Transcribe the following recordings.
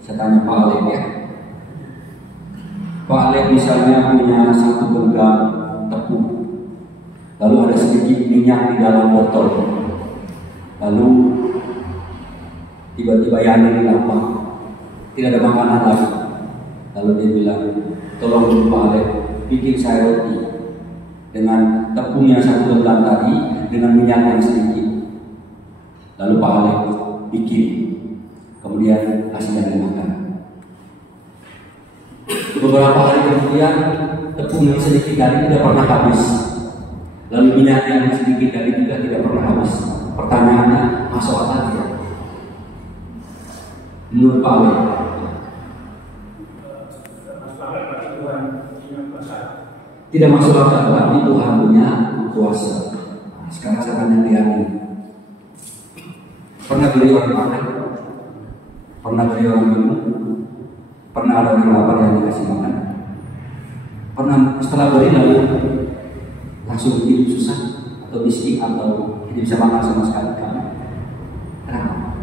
Saya tanya Pak Alek ya. Pak Alek misalnya punya satu genggam tepung, lalu ada sedikit minyak di dalam botol, lalu tiba-tiba Yani lapar, tidak ada makanan lagi, lalu dia bilang, tolong Pak Alek bikin saya roti dengan tepung yang satu genggam tadi dengan minyak yang sedikit. Lalu Pak Alek bikin, kemudian kasih Yani makan. Beberapa hari kemudian tepung yang sedikit tadi tidak pernah habis, lalu minyak yang sedikit tadi juga tidak pernah habis. Pertanyaannya, masuk akal tidak? Menurut Pak Alek? Tidak masuk akal, tapi Tuhan punya kuasa. Nah, sekarang saya tanya dia ini, pernah beli orang makan? Pernah beli orang minum? Pernah ada orang lapar yang dikasih makan? Pernah setelah beli lalu langsung hidup susah atau miskin atau tidak bisa makan sama sekali? Kenapa?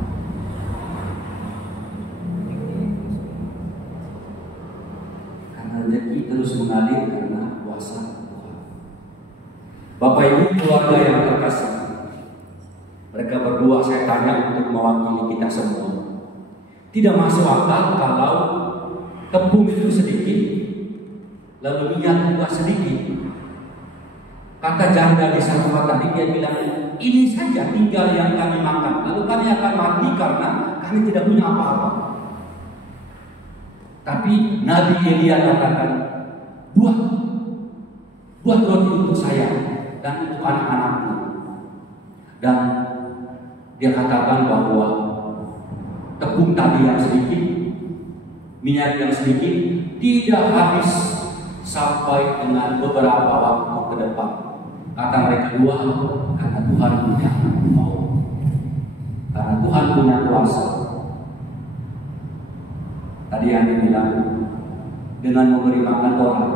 Karena rezeki terus mengalir karena kuasa Tuhan. Bapak Ibu keluarga yang terkasih, mereka berdua saya tanya untuk mewakili kita semua. Tidak masuk akal kalau tepung itu sedikit, lalu minyak juga sedikit. Kata janda di satu tadi dia bilang, ini saja tinggal yang kami makan, lalu kami akan mati karena kami tidak punya apa-apa. Tapi Nabi Elia katakan, buat roti untuk saya dan untuk anak-anakku. Dan dia katakan bahwa tepung tadi yang sedikit, minyak yang sedikit tidak habis sampai dengan beberapa waktu ke depan. Kata mereka dua, karena Tuhan punya mau, karena Tuhan punya kuasa. Tadi yang dibilang, dengan memberi makan orang,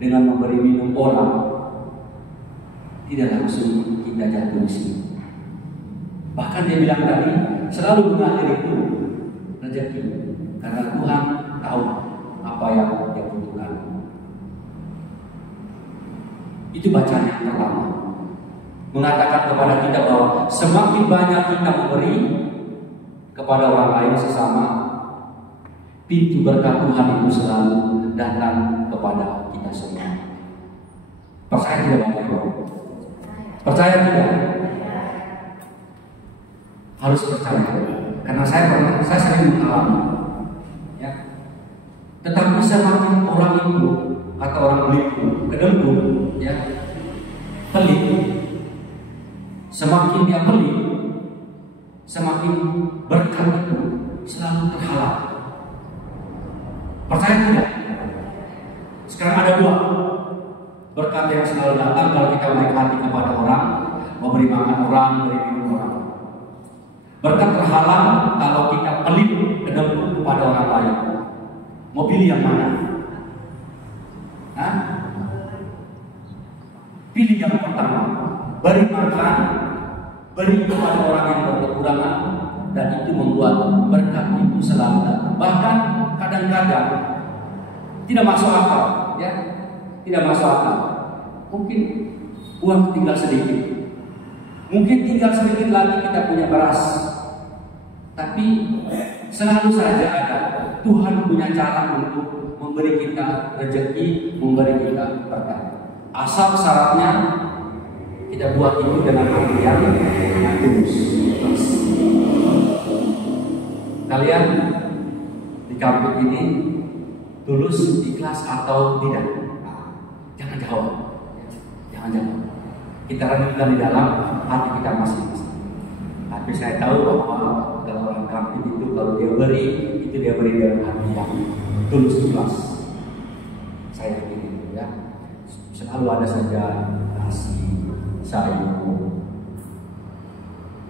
dengan memberi minum orang, tidak langsung kita jatuh miskin. Bahkan dia bilang tadi, selalu mengalir itu rezeki, karena Tuhan tahu apa yang dia butuhkan. Itu bacaan yang pertama, mengatakan kepada kita bahwa semakin banyak kita memberi kepada orang lain sesama, pintu berkat Tuhan itu selalu datang kepada kita semua. Percaya tidak Bapak Ibu? Percaya tidak? Harus percaya, karena saya sering mengalami. Ya. Tetapi semakin orang itu, kata orang beliku, kedengkul, ya, pelit. Semakin dia pelit, semakin berkat itu selalu terhalang. Percaya tidak? Sekarang ada dua berkat yang selalu datang kalau kita baik hati kepada orang, memberi makan orang, memberi minum orang. Berkat terhalang kalau kita pelit kedengkul kepada orang lain. Mau pilih yang mana? Hah? Pilih yang pertama, beri makan, beri kepada orang yang berkekurangan, dan itu membuat berkat itu selalu datang. Bahkan kadang-kadang tidak masuk akal, ya, tidak masuk akal. Mungkin uang tinggal sedikit, mungkin tinggal sedikit lagi kita punya beras, tapi selalu saja ada. Tuhan punya cara untuk memberi kita rezeki, memberi kita berkat. Asal syaratnya kita buat itu dengan hati yang tulus. Kalian di kampus ini tulus, ikhlas atau tidak? Jangan jawab. Jangan jawab. Kita renungkan di dalam hati kita masing-masing. Tapi saya tahu bahwa kalau orang kampus itu kalau dia beri, itu dia beri dalam hati yang tulus ikhlas. Saya yakin itu ya. Selalu ada saja nasi, sayur,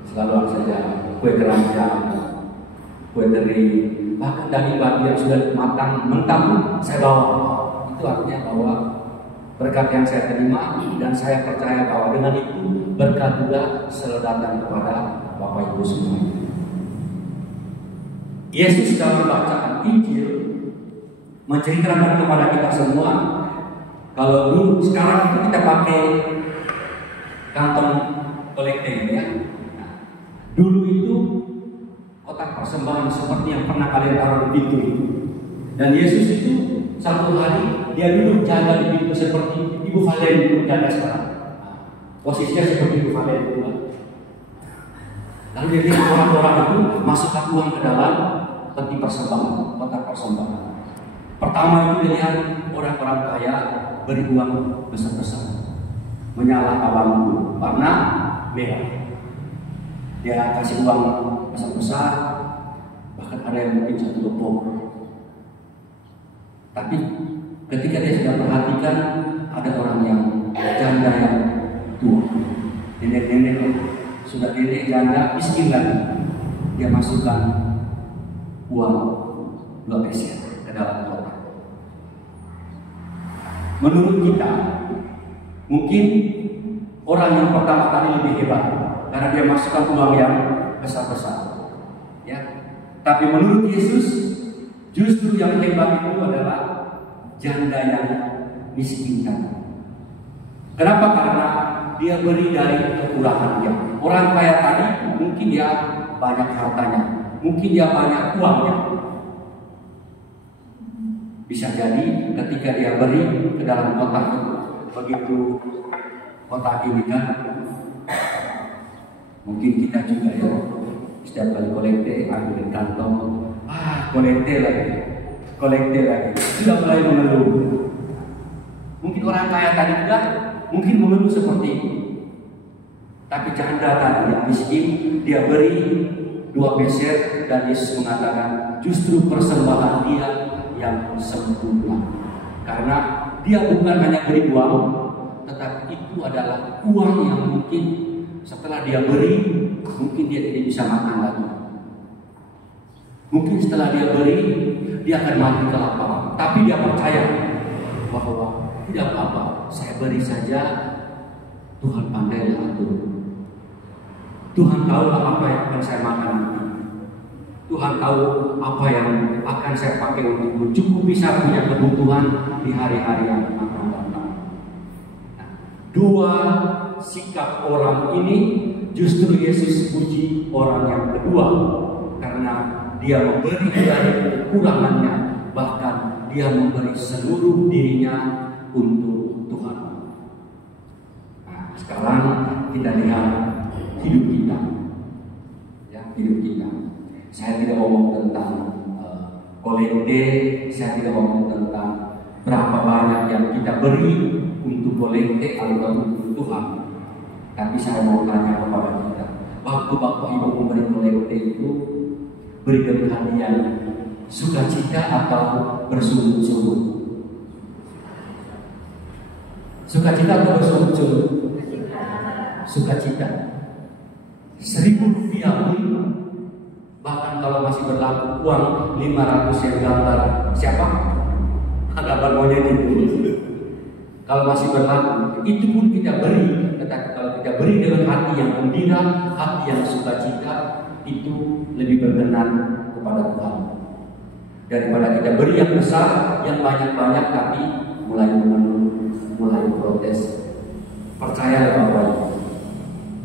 selalu ada saja kue keranjang, kue teri, bahkan daging babi yang sudah matang mentah saya bawa. Itu artinya bahwa berkat yang saya terima dan saya percaya bahwa dengan itu berkat juga selalu datang kepada Bapak Ibu semua. Yesus dalam bacaan Injil menceritakan kepada kita semua, kalau dulu sekarang itu kita pakai kantong kolektif ya. Nah, dulu itu kotak persembahan seperti yang pernah kalian taruh di pintu itu. Dan Yesus itu satu hari dia duduk jaga di pintu seperti Ibu Valen duduk jaga sekarang. Posisinya seperti Ibu Valen itu. Lalu dia lihat orang-orang itu masukkan uang ke dalam peti persembahan, kotak persembahan. Pertama itu dia lihat orang-orang kaya beri uang besar-besar, menyala lampu warna merah. Dia kasih uang besar-besar, bahkan ada yang mungkin 1 gepok. Tapi ketika dia sudah perhatikan, ada orang yang janda yang tua, nenek-nenek sudah nenek janda miskin lagi, dia masukkan uang 2 peser ke dalam kotak. Menurut kita, mungkin orang yang pertama kali lebih hebat karena dia masukkan uang yang besar-besar. Ya. Tapi menurut Yesus, justru yang hebat itu adalah janda yang miskin tadi. Kenapa? Karena dia beri dari kekurangannya. Orang kaya tadi mungkin dia banyak hartanya, mungkin dia banyak uangnya. Bisa jadi ketika dia beri ke dalam kotak itu, begitu kotak ini kan, mungkin kita juga ya setiap kali kolekte ambil kantong, kolekte lagi, sudah mulai mengeluh. Mungkin orang kaya tadi juga mungkin mengeluh seperti itu. Tapi janda tadi yang miskin, dia beri 2 peser dan Yesus mengatakan justru persembahan dia yang sempurna. Karena dia bukan hanya beri uang, tetapi itu adalah uang yang mungkin setelah dia beri, mungkin dia tidak bisa makan lagi. Mungkin setelah dia beri, dia akan mati kelaparan. Tapi dia percaya bahwa tidak apa-apa, saya beri saja, Tuhan pandai atur. Tuhan tahu apa yang akan saya makan nanti. Tuhan tahu apa yang akan saya pakai untuk mencukupi saya punya kebutuhan di hari-hari yang akan datang. Nah, 2 sikap orang ini justru Yesus puji orang yang kedua karena dia memberi dari kekurangannya, bahkan dia memberi seluruh dirinya untuk Tuhan. Nah, sekarang kita lihat hidup kita, ya, hidup kita. Saya tidak ngomong tentang kolekte, saya tidak ngomong tentang berapa banyak yang kita beri untuk kolekte atau untuk Tuhan. Tapi saya mau tanya kepada kita, waktu Bapak Ibu memberi kolekte itu beri dengan hati yang sukacita atau bersungguh-sungguh? Sukacita atau bersungguh-sungguh? Sukacita. 1.000 rupiah pun, bahkan kalau masih berlaku uang 500 yang gambar siapa? Gambar monyet itu. Kalau masih berlaku, itu pun kita beri. Tetapi kalau kita beri dengan hati yang gembira, hati yang sukacita, itu lebih berkenan kepada Tuhan. Daripada kita beri yang besar, yang banyak-banyak, tapi mulai mengeluh, mulai protes. Percayalah bahwa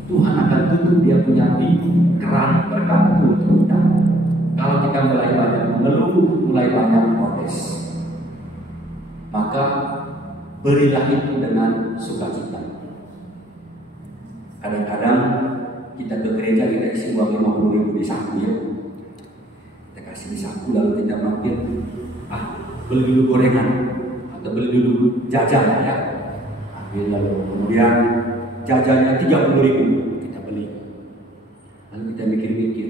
Tuhan akan tutup dia punya pintu keran berkat untuk kita. Kalau kita mulai banyak mengeluh, mulai banyak protes, maka berilah itu dengan sukacita. Kadang-kadang kita ke gereja, kita isi uang 50.000 di saku ya. Kita kasih di saku lalu kita mampir, beli dulu gorengan atau beli dulu jajan ya. Ambil lalu kemudian jajannya 30.000 kita beli. Lalu kita mikir-mikir,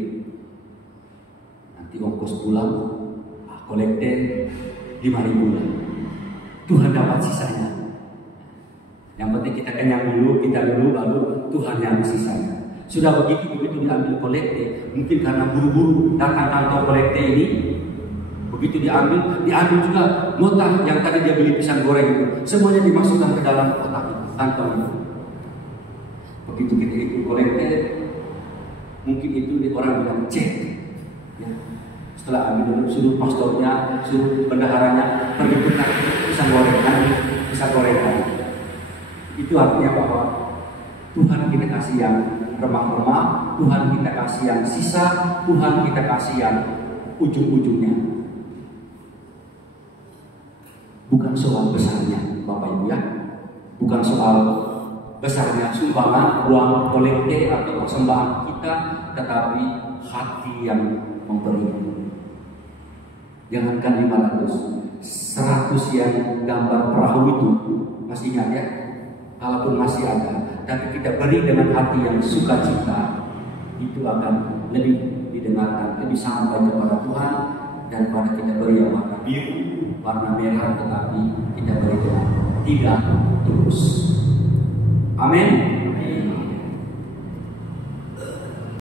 nanti ongkos pulang, kolekte 5.000 lah. Tuhan dapat sisanya. Yang penting kita kenyang dulu, kita dulu, baru Tuhan yang sisanya. Sudah begitu diambil kolekte, mungkin karena buru-buru datang kantor kolekte ini, begitu diambil juga nota yang tadi dia beli pisang goreng itu, semuanya dimasukkan ke dalam kotak itu, kantong itu. Begitu kita itu kolekte, mungkin itu orang bilang cek, ya. Setelah ambil suruh pastornya, suruh bendaharanya pergi benar pisang gorengan. Itu artinya bahwa Tuhan kita kasih yang remah-remah, Tuhan kita kasih yang sisa, Tuhan kita kasih yang ujung-ujungnya. Bukan soal besarnya, Bapak Ibu ya. Bukan soal besarnya sumbangan, uang kolekte atau persembahan kita, tetapi hati yang memberi. Jangankan 500, 100 yang gambar perahu itu masih ingat ya? Kalaupun masih ada, tapi kita beri dengan hati yang sukacita, itu akan lebih didengarkan, lebih sampai kepada Tuhan daripada kita beri yang warna biru, warna merah, tetapi kita beri dengan tidak tulus. Amin.